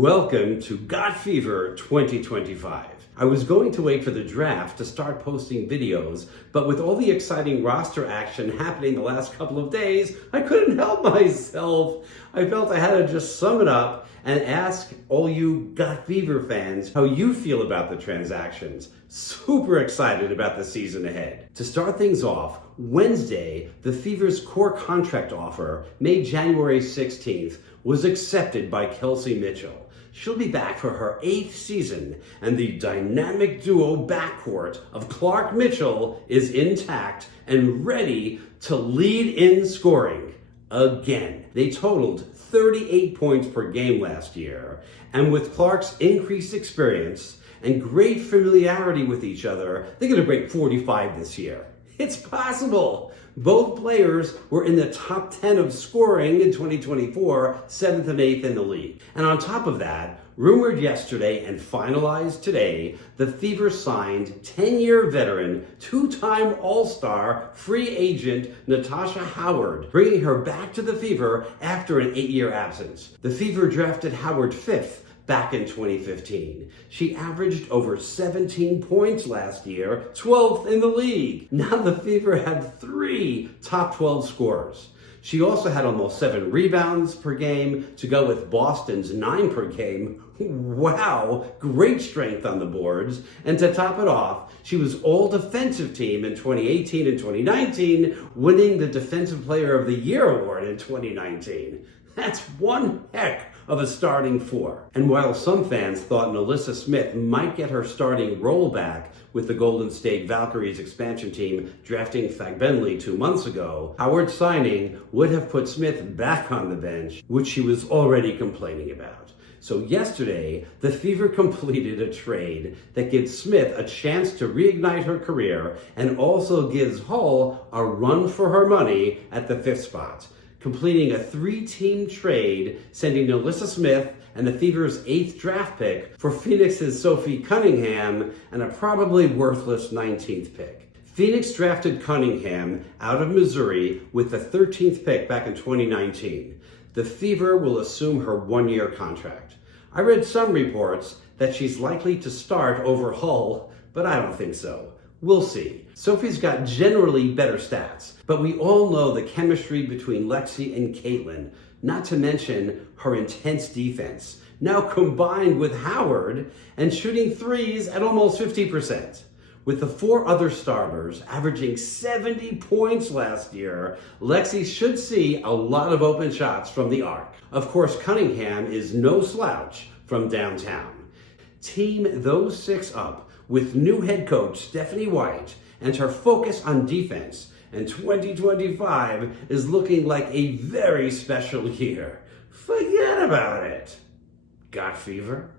Welcome to Got Fever 2025. I was going to wait for the draft to start posting videos, but with all the exciting roster action happening the last couple of days, I couldn't help myself. I felt I had to just sum it up and ask all you Got Fever fans how you feel about the transactions. Super excited about the season ahead. To start things off, Wednesday, the Fever's core contract offer, made January 16th, was accepted by Kelsey Mitchell. She'll be back for her 8th season, and the dynamic duo backcourt of Clark Mitchell is intact and ready to lead in scoring again. They totaled 38 points per game last year, and with Clark's increased experience and great familiarity with each other, they're going to break 45 this year. It's possible. Both players were in the top 10 of scoring in 2024, 7th and 8th in the league. And on top of that, rumored yesterday and finalized today, the Fever signed 10-year veteran, two-time All-Star free agent Natasha Howard, bringing her back to the Fever after an 8-year absence. The Fever drafted Howard 5th back in 2015. She averaged over 17 points last year, 12th in the league. Now the Fever had 3 top 12 scorers. She also had almost 7 rebounds per game to go with Boston's 9 per game. Wow, great strength on the boards. And to top it off, she was all defensive team in 2018 and 2019, winning the Defensive Player of the Year award in 2019. That's one heck of a starting 4. And while some fans thought Nalissa Smith might get her starting role back with the Golden State Valkyries expansion team drafting Fagbenley 2 months ago, Howard's signing would have put Smith back on the bench, which she was already complaining about. So yesterday, the Fever completed a trade that gives Smith a chance to reignite her career and also gives Hull a run for her money at the 5th spot, completing a 3-team trade, sending Nalissa Smith and the Fever's 8th draft pick for Phoenix's Sophie Cunningham and a probably worthless 19th pick. Phoenix drafted Cunningham out of Missouri with the 13th pick back in 2019. The Fever will assume her 1-year contract. I read some reports that she's likely to start over Hull, but I don't think so. We'll see. Sophie's got generally better stats, but we all know the chemistry between Lexi and Caitlin, not to mention her intense defense, now combined with Howard and shooting threes at almost 50%. With the 4 other starters averaging 70 points last year, Lexi should see a lot of open shots from the arc. Of course, Cunningham is no slouch from downtown. Team those 6 up with new head coach Stephanie White and her focus on defense, and 2025 is looking like a very special year. Forget about it. Got fever?